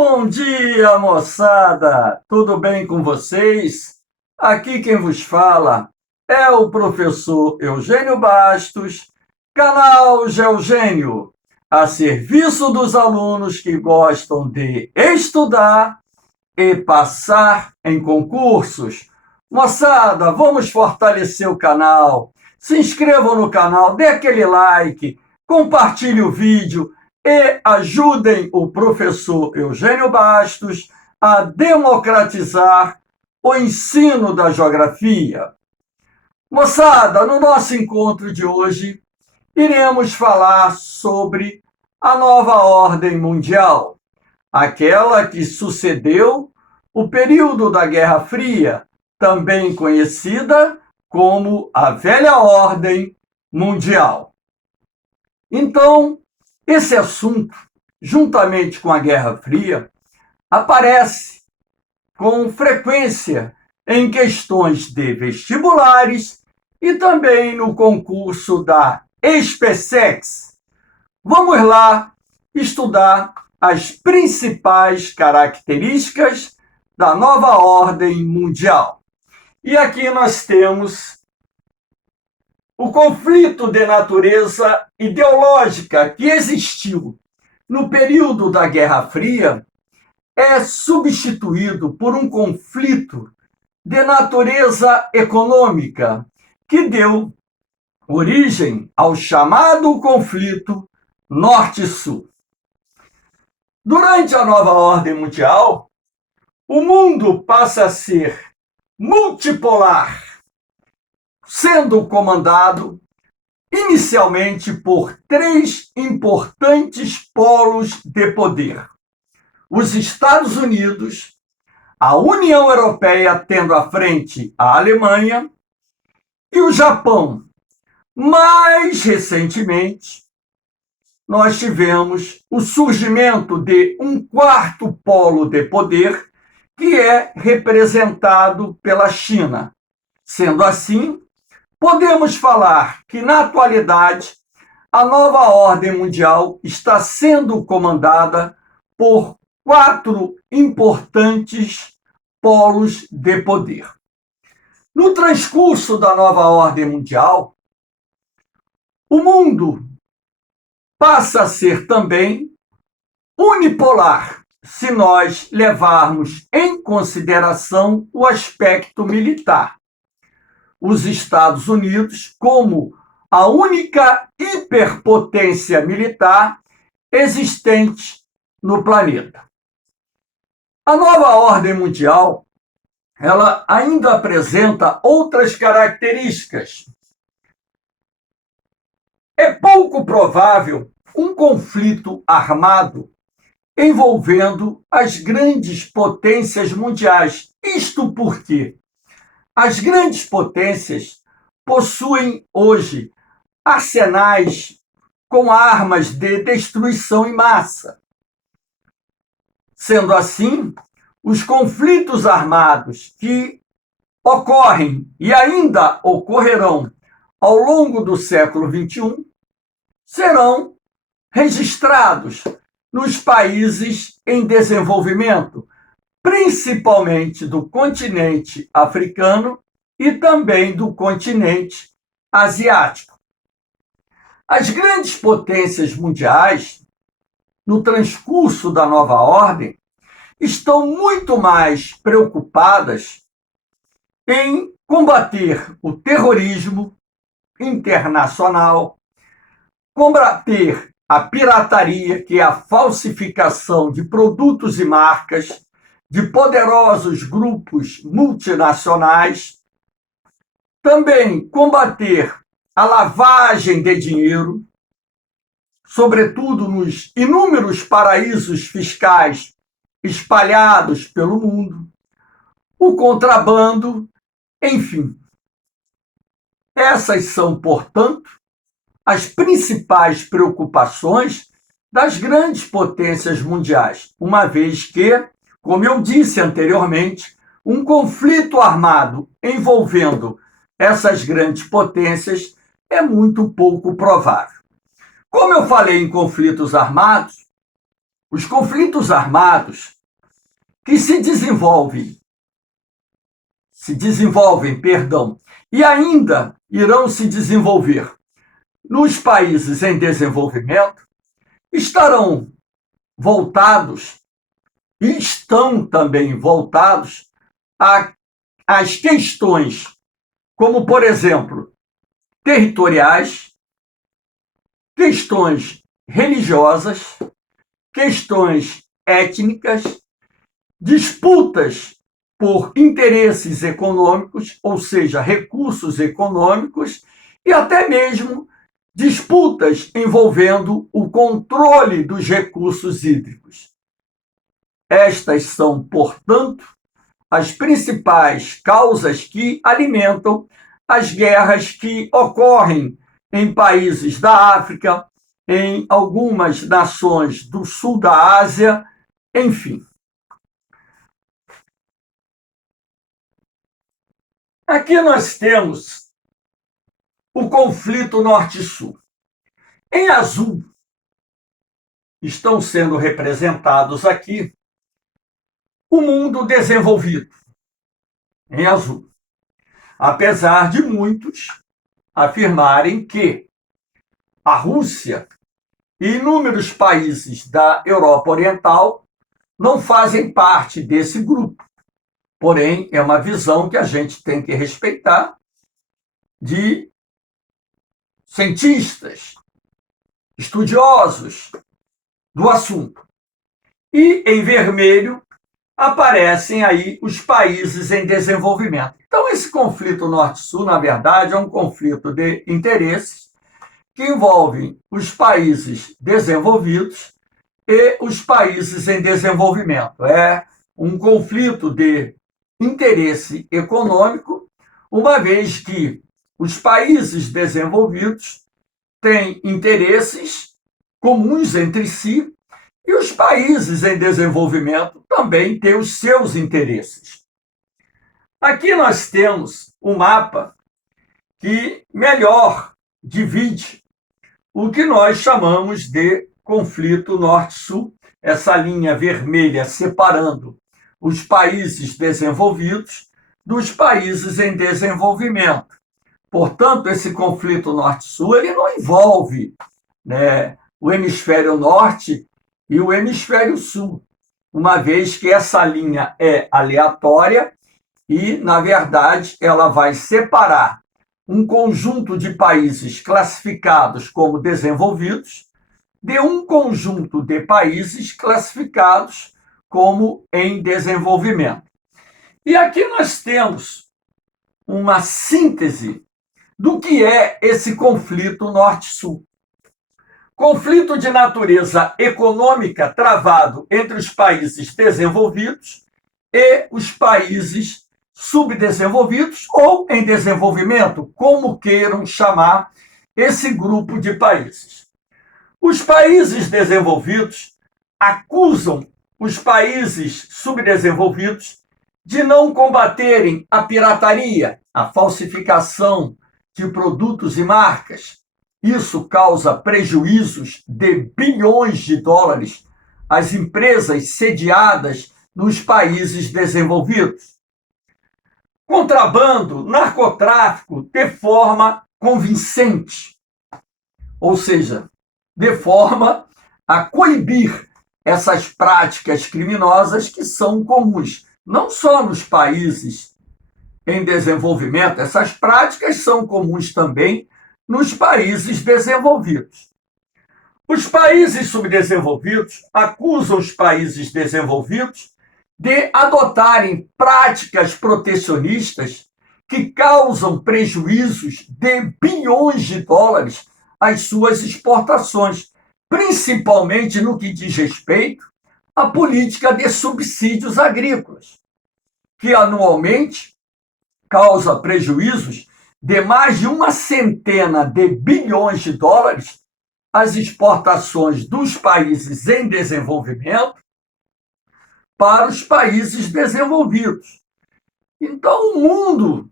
Bom dia, moçada! Tudo bem com vocês? Aqui quem vos fala é o professor Eugênio Bastos, canal Geogênio, a serviço dos alunos que gostam de estudar e passar em concursos. Moçada, vamos fortalecer o canal. Se inscrevam no canal, dê aquele like, compartilhe o vídeo e ajudem o professor Eugênio Bastos a democratizar o ensino da geografia. Moçada, no nosso encontro de hoje, iremos falar sobre a nova ordem mundial, aquela que sucedeu o período da Guerra Fria, também conhecida como a Velha Ordem Mundial. Então, esse assunto, juntamente com a Guerra Fria, aparece com frequência em questões de vestibulares e também no concurso da SpaceX. Vamos lá estudar as principais características da nova ordem mundial. E aqui nós temos o conflito de natureza ideológica que existiu no período da Guerra Fria é substituído por um conflito de natureza econômica que deu origem ao chamado conflito Norte-Sul. Durante a nova ordem mundial, o mundo passa a ser multipolar, sendo comandado inicialmente por três importantes polos de poder: os Estados Unidos, a União Europeia tendo à frente a Alemanha e o Japão. Mais recentemente, nós tivemos o surgimento de um quarto polo de poder, que é representado pela China. Sendo assim, podemos falar que, na atualidade, a nova ordem mundial está sendo comandada por quatro importantes polos de poder. No transcurso da nova ordem mundial, o mundo passa a ser também unipolar, se nós levarmos em consideração o aspecto militar. Os Estados Unidos, como a única hiperpotência militar existente no planeta. A nova ordem mundial, ela ainda apresenta outras características. É pouco provável um conflito armado envolvendo as grandes potências mundiais. Isto porque as grandes potências possuem hoje arsenais com armas de destruição em massa. Sendo assim, os conflitos armados que ocorrem e ainda ocorrerão ao longo do século XXI serão registrados nos países em desenvolvimento, principalmente do continente africano e também do continente asiático. As grandes potências mundiais, no transcurso da nova ordem, estão muito mais preocupadas em combater o terrorismo internacional, combater a pirataria, que é a falsificação de produtos e marcas de poderosos grupos multinacionais, também combater a lavagem de dinheiro, sobretudo nos inúmeros paraísos fiscais espalhados pelo mundo, o contrabando, enfim. Essas são, portanto, as principais preocupações das grandes potências mundiais, uma vez que, como eu disse anteriormente, um conflito armado envolvendo essas grandes potências é muito pouco provável. Como eu falei em conflitos armados, Os conflitos armados que se desenvolvem, e ainda irão se desenvolver nos países em desenvolvimento, estarão voltados e estão também voltados às questões como, por exemplo, territoriais, questões religiosas, questões étnicas, disputas por interesses econômicos, ou seja, recursos econômicos, e até mesmo disputas envolvendo o controle dos recursos hídricos. Estas são, portanto, as principais causas que alimentam as guerras que ocorrem em países da África, em algumas nações do sul da Ásia, enfim. Aqui nós temos o conflito Norte-Sul. Em azul estão sendo representados aqui o mundo desenvolvido, em azul. Apesar de muitos afirmarem que a Rússia e inúmeros países da Europa Oriental não fazem parte desse grupo. Porém, é uma visão que a gente tem que respeitar de cientistas, estudiosos do assunto. E em vermelho aparecem aí os países em desenvolvimento. Então, esse conflito Norte-Sul, na verdade, é um conflito de interesses que envolve os países desenvolvidos e os países em desenvolvimento. É um conflito de interesse econômico, uma vez que os países desenvolvidos têm interesses comuns entre si e os países em desenvolvimento também têm os seus interesses. Aqui nós temos um mapa que melhor divide o que nós chamamos de conflito Norte-Sul, essa linha vermelha separando os países desenvolvidos dos países em desenvolvimento. Portanto, esse conflito Norte-Sul ele não envolve, né, o hemisfério norte e o hemisfério sul, uma vez que essa linha é aleatória e, na verdade, ela vai separar um conjunto de países classificados como desenvolvidos de um conjunto de países classificados como em desenvolvimento. E aqui nós temos uma síntese do que é esse conflito Norte-Sul. Conflito de natureza econômica travado entre os países desenvolvidos e os países subdesenvolvidos ou em desenvolvimento, como queiram chamar esse grupo de países. Os países desenvolvidos acusam os países subdesenvolvidos de não combaterem a pirataria, a falsificação de produtos e marcas. Isso causa prejuízos de bilhões de dólares às empresas sediadas nos países desenvolvidos. Contrabando, narcotráfico de forma convincente, ou seja, de forma a coibir essas práticas criminosas que são comuns, não só nos países em desenvolvimento, essas práticas são comuns também nos países desenvolvidos. Os países subdesenvolvidos acusam os países desenvolvidos de adotarem práticas protecionistas que causam prejuízos de bilhões de dólares às suas exportações, principalmente no que diz respeito à política de subsídios agrícolas, que anualmente causa prejuízos de mais de 100 de bilhões de dólares às exportações dos países em desenvolvimento para os países desenvolvidos. Então, o mundo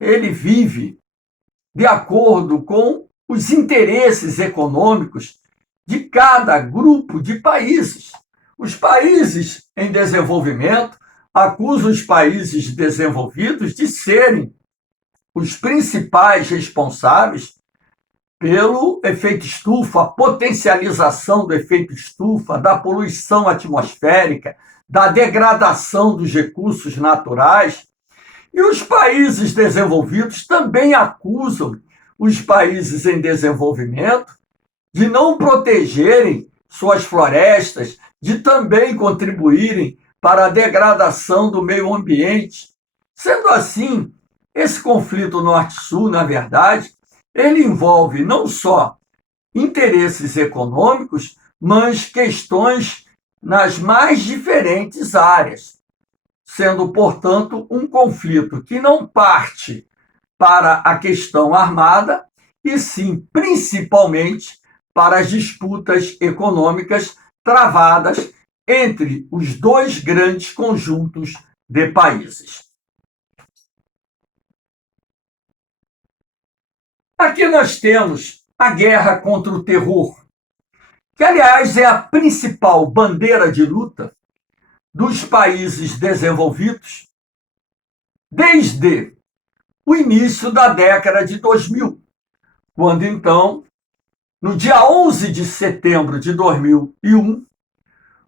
ele vive de acordo com os interesses econômicos de cada grupo de países. Os países em desenvolvimento acusam os países desenvolvidos de serem os principais responsáveis pelo efeito estufa, a potencialização do efeito estufa, da poluição atmosférica, da degradação dos recursos naturais. E os países desenvolvidos também acusam os países em desenvolvimento de não protegerem suas florestas, de também contribuírem para a degradação do meio ambiente. Sendo assim, esse conflito Norte-Sul, na verdade, ele envolve não só interesses econômicos, mas questões nas mais diferentes áreas, sendo, portanto, um conflito que não parte para a questão armada, e sim, principalmente, para as disputas econômicas travadas entre os dois grandes conjuntos de países. Aqui nós temos a guerra contra o terror, que, aliás, é a principal bandeira de luta dos países desenvolvidos desde o início da década de 2000, quando, então, no dia 11 de setembro de 2001,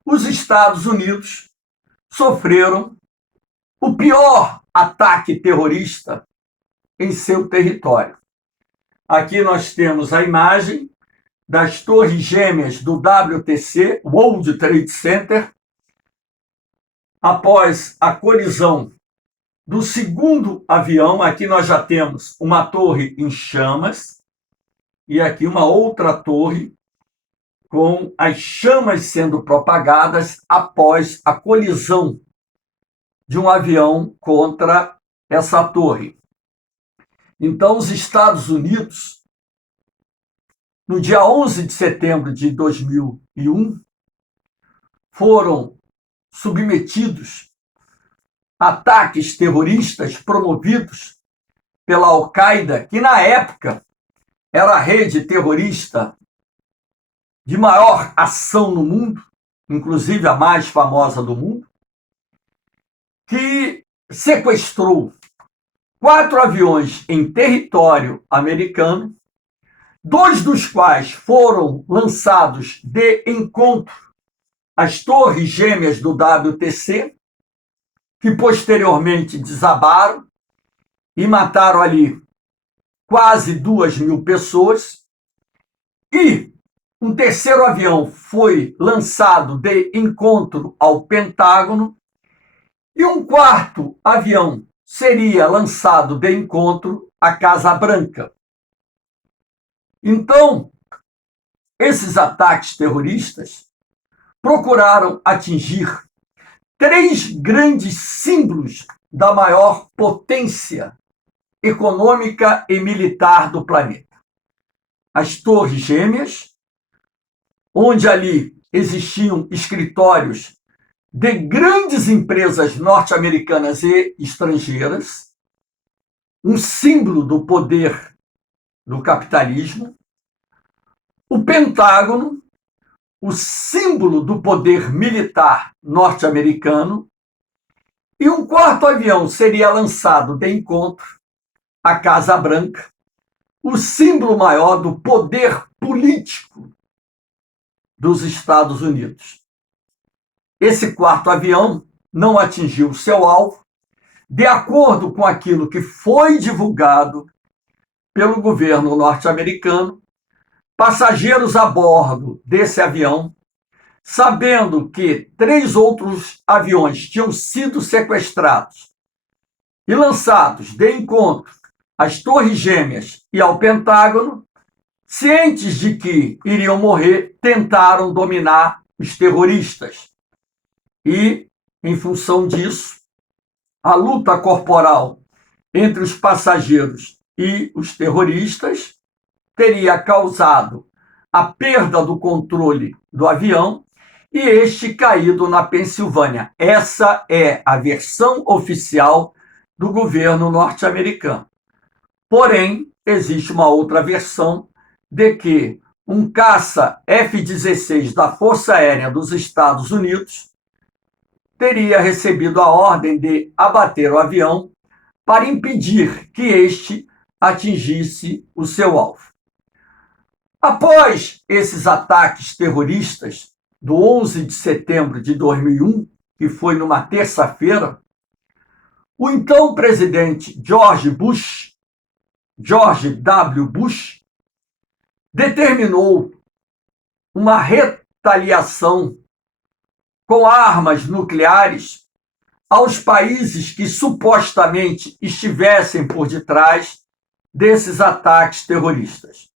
os Estados Unidos sofreram o pior ataque terrorista em seu território. Aqui nós temos a imagem das torres gêmeas do WTC, World Trade Center, após a colisão do segundo avião. Aqui nós já temos uma torre em chamas e aqui uma outra torre com as chamas sendo propagadas após a colisão de um avião contra essa torre. Então, os Estados Unidos, no dia 11 de setembro de 2001, foram submetidos a ataques terroristas promovidos pela Al-Qaeda, que na época era a rede terrorista de maior ação no mundo, inclusive a mais famosa do mundo, que sequestrou 4 aviões em território americano, 2 dos quais foram lançados de encontro às torres gêmeas do WTC, que posteriormente desabaram e mataram ali quase 2.000 pessoas, e um terceiro avião foi lançado de encontro ao Pentágono, e um quarto avião seria lançado de encontro à Casa Branca. Então, esses ataques terroristas procuraram atingir 3 grandes símbolos da maior potência econômica e militar do planeta. As Torres Gêmeas, onde ali existiam escritórios de grandes empresas norte-americanas e estrangeiras, um símbolo do poder do capitalismo. O Pentágono, o símbolo do poder militar norte-americano. E um quarto avião seria lançado de encontro à Casa Branca, o símbolo maior do poder político dos Estados Unidos. Esse quarto avião não atingiu seu alvo, de acordo com aquilo que foi divulgado pelo governo norte-americano. Passageiros a bordo desse avião, sabendo que 3 outros aviões tinham sido sequestrados e lançados de encontro às Torres Gêmeas e ao Pentágono, cientes de que iriam morrer, tentaram dominar os terroristas. E, em função disso, a luta corporal entre os passageiros e os terroristas teria causado a perda do controle do avião e este caído na Pensilvânia. Essa é a versão oficial do governo norte-americano. Porém, existe uma outra versão de que um caça F-16 da Força Aérea dos Estados Unidos teria recebido a ordem de abater o avião para impedir que este atingisse o seu alvo. Após esses ataques terroristas do 11 de setembro de 2001, que foi numa terça-feira, o então presidente George W. Bush, determinou uma retaliação com armas nucleares aos países que supostamente estivessem por detrás desses ataques terroristas.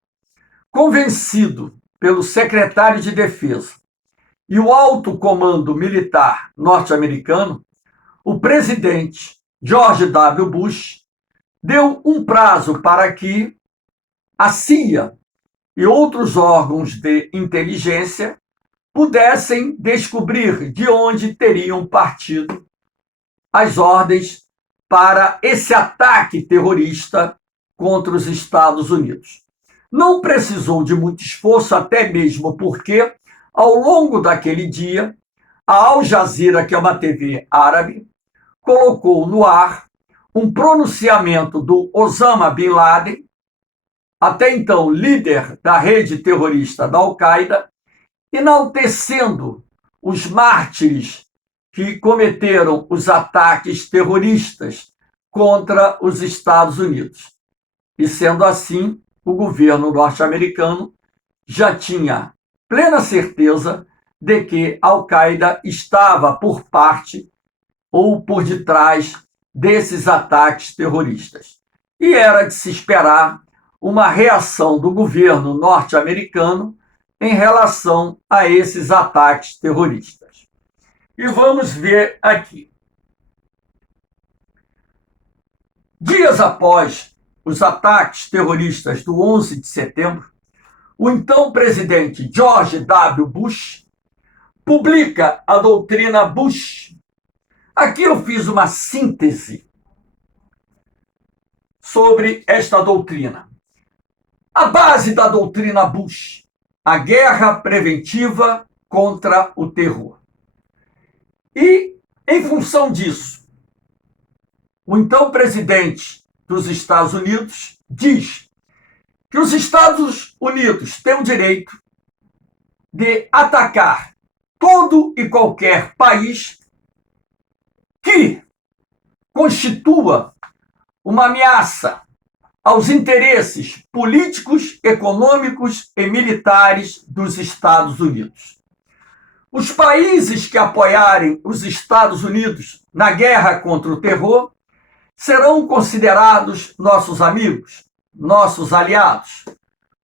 Convencido pelo secretário de Defesa e o alto comando militar norte-americano, o presidente George W. Bush deu um prazo para que a CIA e outros órgãos de inteligência pudessem descobrir de onde teriam partido as ordens para esse ataque terrorista contra os Estados Unidos. Não precisou de muito esforço, até mesmo porque, ao longo daquele dia, a Al Jazeera, que é uma TV árabe, colocou no ar um pronunciamento do Osama Bin Laden, até então líder da rede terrorista da Al-Qaeda, enaltecendo os mártires que cometeram os ataques terroristas contra os Estados Unidos. E, sendo assim, o governo norte-americano já tinha plena certeza de que a Al-Qaeda estava por parte ou por detrás desses ataques terroristas. E era de se esperar uma reação do governo norte-americano em relação a esses ataques terroristas. E vamos ver aqui. Dias após os ataques terroristas do 11 de setembro, o então presidente George W. Bush publica a doutrina Bush. Aqui eu fiz uma síntese sobre esta doutrina. A base da doutrina Bush, a guerra preventiva contra o terror. E, em função disso, o então presidente dos Estados Unidos diz que os Estados Unidos têm o direito de atacar todo e qualquer país que constitua uma ameaça aos interesses políticos, econômicos e militares dos Estados Unidos. Os países que apoiarem os Estados Unidos na guerra contra o terror serão considerados nossos amigos, nossos aliados.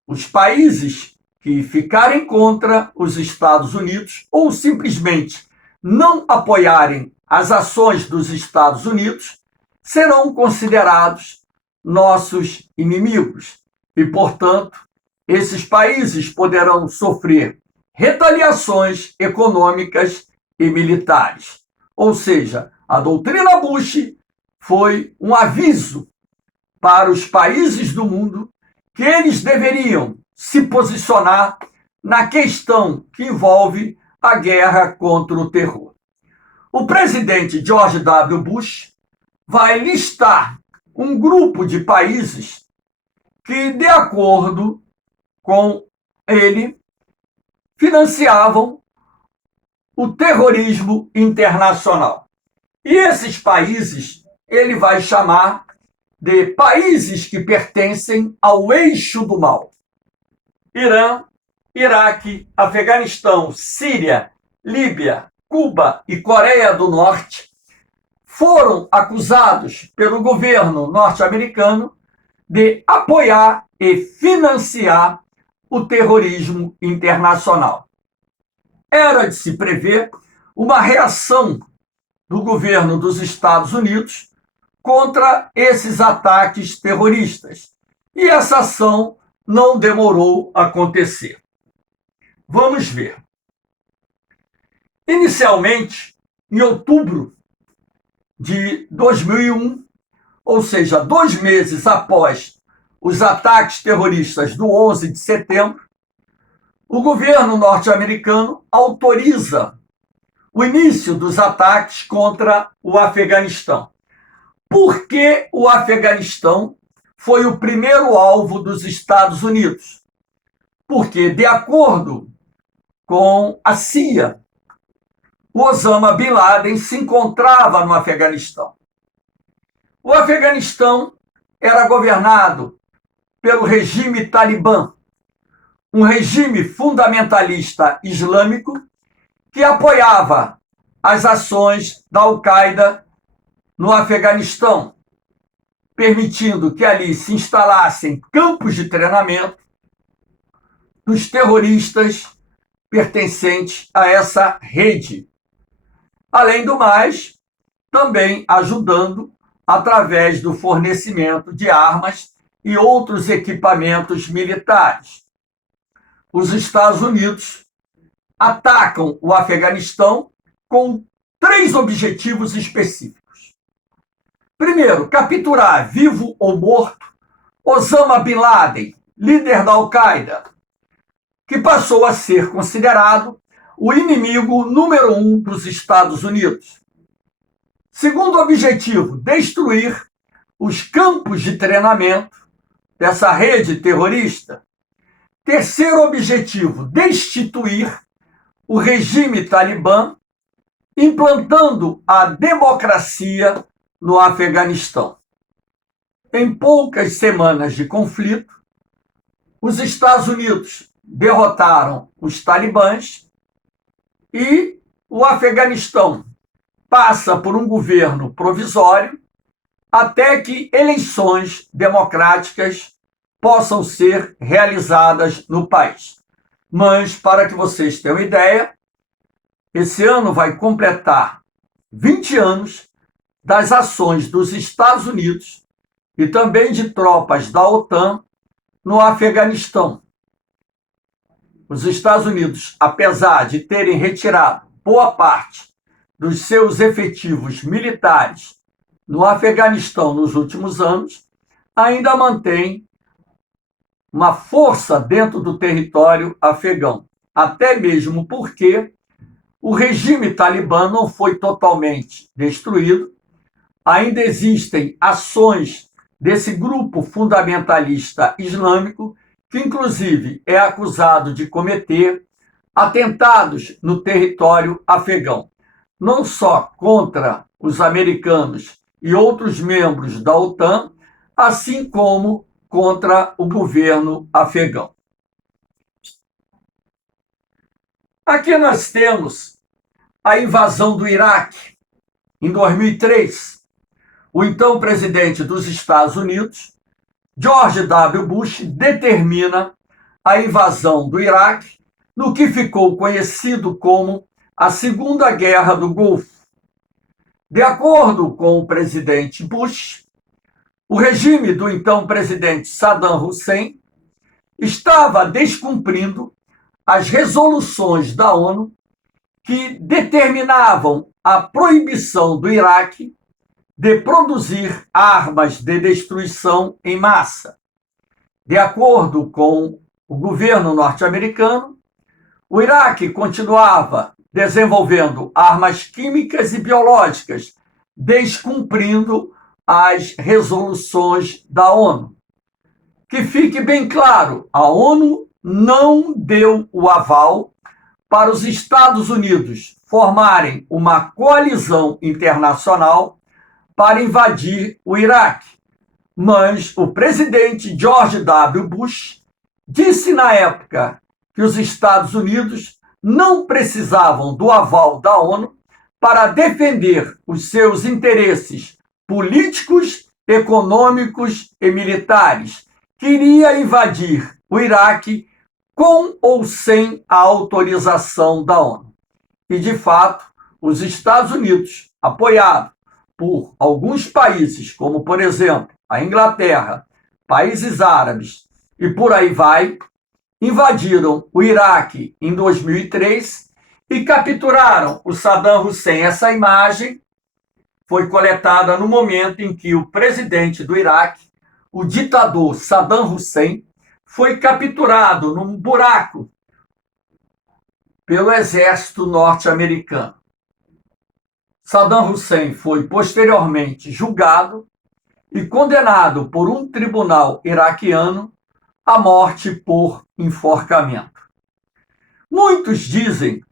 Os países que ficarem contra os Estados Unidos ou simplesmente não apoiarem as ações dos Estados Unidos serão considerados nossos inimigos e, portanto, esses países poderão sofrer retaliações econômicas e militares. Ou seja, a doutrina Bush foi um aviso para os países do mundo que eles deveriam se posicionar na questão que envolve a guerra contra o terror. O presidente George W. Bush vai listar um grupo de países que, de acordo com ele, financiavam o terrorismo internacional. E esses países ele vai chamar de países que pertencem ao eixo do mal. Irã, Iraque, Afeganistão, Síria, Líbia, Cuba e Coreia do Norte foram acusados pelo governo norte-americano de apoiar e financiar o terrorismo internacional. Era de se prever uma reação do governo dos Estados Unidos contra esses ataques terroristas. E essa ação não demorou a acontecer. Vamos ver. Inicialmente, em outubro de 2001, ou seja, 2 meses após os ataques terroristas do 11 de setembro, o governo norte-americano autoriza o início dos ataques contra o Afeganistão. Por que o Afeganistão foi o primeiro alvo dos Estados Unidos? Porque, de acordo com a CIA, o Osama Bin Laden se encontrava no Afeganistão. O Afeganistão era governado pelo regime Talibã, um regime fundamentalista islâmico que apoiava as ações da Al-Qaeda no Afeganistão, permitindo que ali se instalassem campos de treinamento dos terroristas pertencentes a essa rede. Além do mais, também ajudando através do fornecimento de armas e outros equipamentos militares. Os Estados Unidos atacam o Afeganistão com 3 objetivos específicos. Primeiro, capturar, vivo ou morto, Osama Bin Laden, líder da Al-Qaeda, que passou a ser considerado o inimigo número 1 dos Estados Unidos. Segundo objetivo, destruir os campos de treinamento dessa rede terrorista. Terceiro objetivo, destituir o regime Talibã, implantando a democracia no Afeganistão. Em poucas semanas de conflito, os Estados Unidos derrotaram os talibãs e o Afeganistão passa por um governo provisório até que eleições democráticas possam ser realizadas no país. Mas, para que vocês tenham ideia, esse ano vai completar 20 anos das ações dos Estados Unidos e também de tropas da OTAN no Afeganistão. Os Estados Unidos, apesar de terem retirado boa parte dos seus efetivos militares no Afeganistão nos últimos anos, ainda mantém uma força dentro do território afegão, até mesmo porque o regime talibã não foi totalmente destruído, ainda existem ações desse grupo fundamentalista islâmico, que inclusive é acusado de cometer atentados no território afegão, não só contra os americanos e outros membros da OTAN, assim como contra o governo afegão. Aqui nós temos a invasão do Iraque em 2003. O então presidente dos Estados Unidos, George W. Bush, determina a invasão do Iraque no que ficou conhecido como a Segunda Guerra do Golfo. De acordo com o presidente Bush, o regime do então presidente Saddam Hussein estava descumprindo as resoluções da ONU que determinavam a proibição do Iraque de produzir armas de destruição em massa. De acordo com o governo norte-americano, o Iraque continuava desenvolvendo armas químicas e biológicas, descumprindo as resoluções da ONU. Que fique bem claro, a ONU não deu o aval para os Estados Unidos formarem uma coalizão internacional para invadir o Iraque. Mas o presidente George W. Bush disse na época que os Estados Unidos não precisavam do aval da ONU para defender os seus interesses políticos, econômicos e militares. Queria invadir o Iraque com ou sem a autorização da ONU. E, de fato, os Estados Unidos, apoiados por alguns países, como, por exemplo, a Inglaterra, países árabes e por aí vai, invadiram o Iraque em 2003 e capturaram o Saddam Hussein. Essa imagem foi coletada no momento em que o presidente do Iraque, o ditador Saddam Hussein, foi capturado num buraco pelo exército norte-americano. Saddam Hussein foi posteriormente julgado e condenado por um tribunal iraquiano à morte por enforcamento. Muitos dizem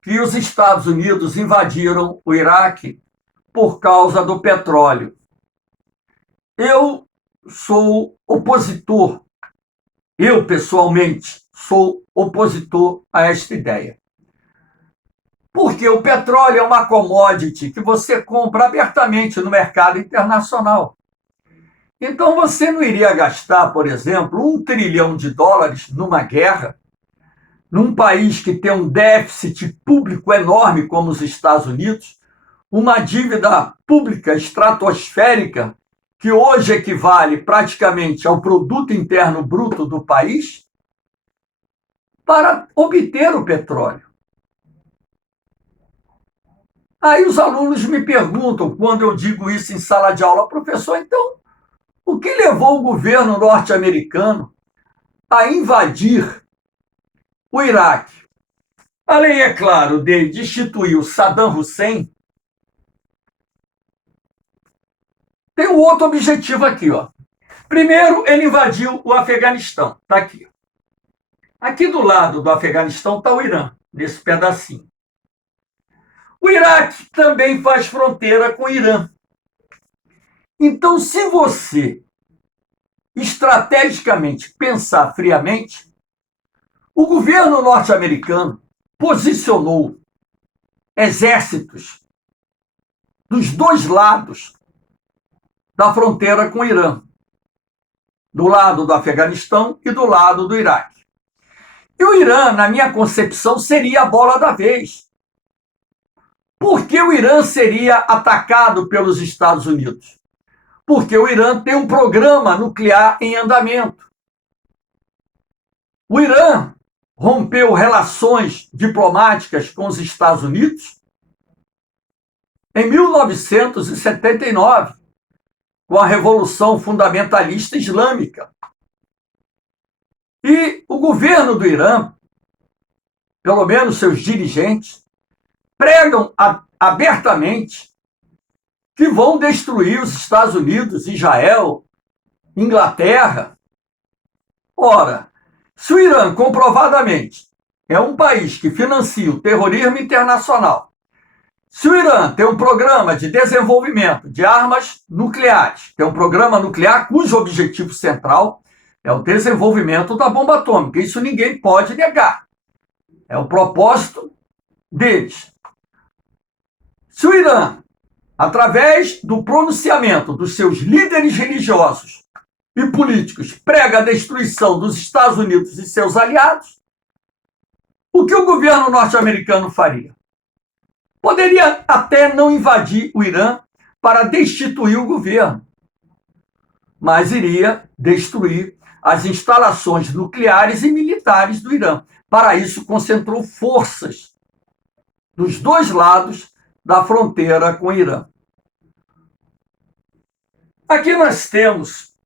que os Estados Unidos invadiram o Iraque por causa do petróleo. Eu sou opositor, eu pessoalmente sou opositor a esta ideia. Porque o petróleo é uma commodity que você compra abertamente no mercado internacional. Então você não iria gastar, por exemplo, US$ 1 trilhão numa guerra, num país que tem um déficit público enorme como os Estados Unidos, uma dívida pública estratosférica que hoje equivale praticamente ao produto interno bruto do país, para obter o petróleo. Aí os alunos me perguntam, quando eu digo isso em sala de aula, professor, então, o que levou o governo norte-americano a invadir o Iraque? Além, é claro, de destituir o Saddam Hussein, tem um outro objetivo aqui, ó. Primeiro, ele invadiu o Afeganistão. Está aqui. Aqui do lado do Afeganistão está o Irã, nesse pedacinho. O Iraque também faz fronteira com o Irã. Então, se você estrategicamente pensar friamente, o governo norte-americano posicionou exércitos dos dois lados da fronteira com o Irã, do lado do Afeganistão e do lado do Iraque. E o Irã, na minha concepção, seria a bola da vez. Por que o Irã seria atacado pelos Estados Unidos? Porque o Irã tem um programa nuclear em andamento. O Irã rompeu relações diplomáticas com os Estados Unidos em 1979, com a Revolução Fundamentalista Islâmica. E o governo do Irã, pelo menos seus dirigentes, pregam abertamente que vão destruir os Estados Unidos, Israel, Inglaterra. Ora, se o Irã comprovadamente é um país que financia o terrorismo internacional, se o Irã tem um programa de desenvolvimento de armas nucleares, tem um programa nuclear cujo objetivo central é o desenvolvimento da bomba atômica, isso ninguém pode negar. É o propósito deles. Se o Irã, através do pronunciamento dos seus líderes religiosos e políticos, prega a destruição dos Estados Unidos e seus aliados, o que o governo norte-americano faria? Poderia até não invadir o Irã para destituir o governo, mas iria destruir as instalações nucleares e militares do Irã. Para isso, concentrou forças dos dois lados da fronteira com o Irã. Aqui nós temos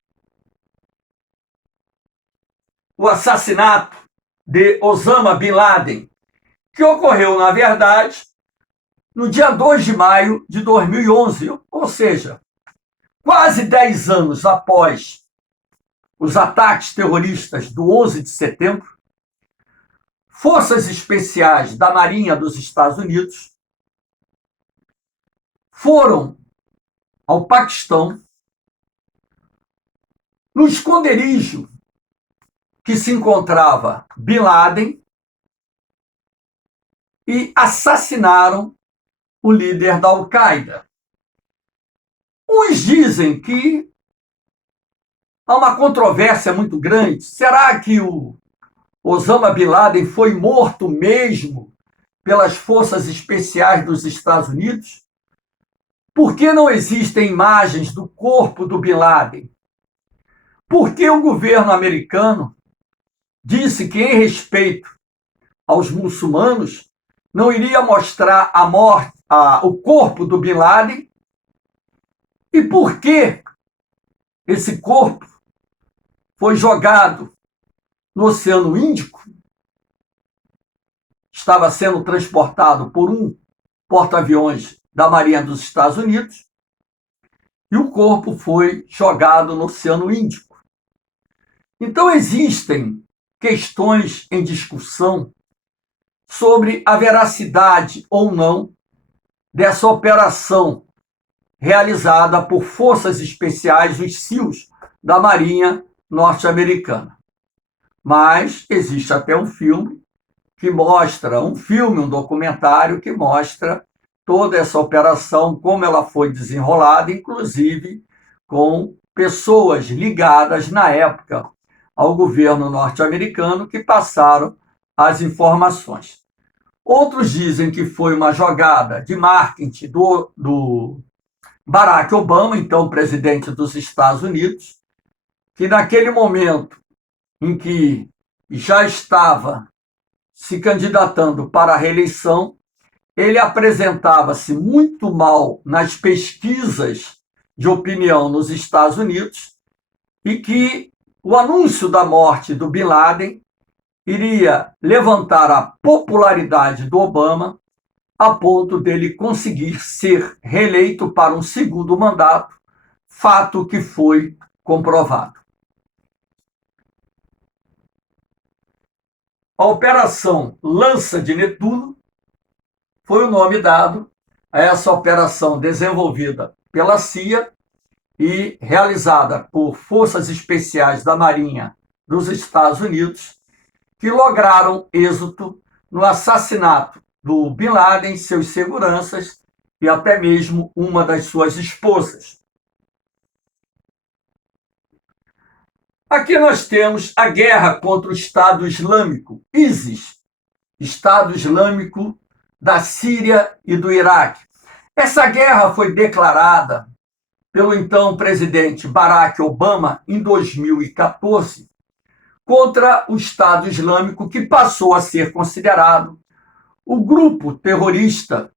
o assassinato de Osama Bin Laden, que ocorreu, na verdade, no dia 2 de maio de 2011, ou seja, quase 10 anos após os ataques terroristas do 11 de setembro, forças especiais da Marinha dos Estados Unidos foram ao Paquistão, no esconderijo que se encontrava Bin Laden, e assassinaram o líder da Al-Qaeda. Uns dizem que há uma controvérsia muito grande. Será que o Osama Bin Laden foi morto mesmo pelas forças especiais dos Estados Unidos? Por que não existem imagens do corpo do Bin Laden? Por que o governo americano disse que, em respeito aos muçulmanos, não iria mostrar o corpo do Bin Laden? E por que esse corpo foi jogado no Oceano Índico, estava sendo transportado por um porta-aviões da Marinha dos Estados Unidos e o corpo foi jogado no Oceano Índico. Então, existem questões em discussão sobre a veracidade ou não dessa operação realizada por forças especiais, os SEALs, da Marinha norte-americana. Mas existe até um filme que mostra, um documentário que mostra toda essa operação, como ela foi desenrolada, inclusive com pessoas ligadas na época ao governo norte-americano que passaram as informações. Outros dizem que foi uma jogada de marketing do Barack Obama, então presidente dos Estados Unidos, que naquele momento em que já estava se candidatando para a reeleição, ele apresentava-se muito mal nas pesquisas de opinião nos Estados Unidos e que o anúncio da morte do Bin Laden iria levantar a popularidade do Obama a ponto dele conseguir ser reeleito para um segundo mandato, fato que foi comprovado. A Operação Lança de Netuno foi o nome dado a essa operação desenvolvida pela CIA e realizada por forças especiais da Marinha dos Estados Unidos, que lograram êxito no assassinato do Bin Laden, seus seguranças e até mesmo uma das suas esposas. Aqui nós temos a guerra contra o Estado Islâmico, ISIS, Estado Islâmico da Síria e do Iraque. Essa guerra foi declarada pelo então presidente Barack Obama em 2014 contra o Estado Islâmico, que passou a ser considerado o grupo terrorista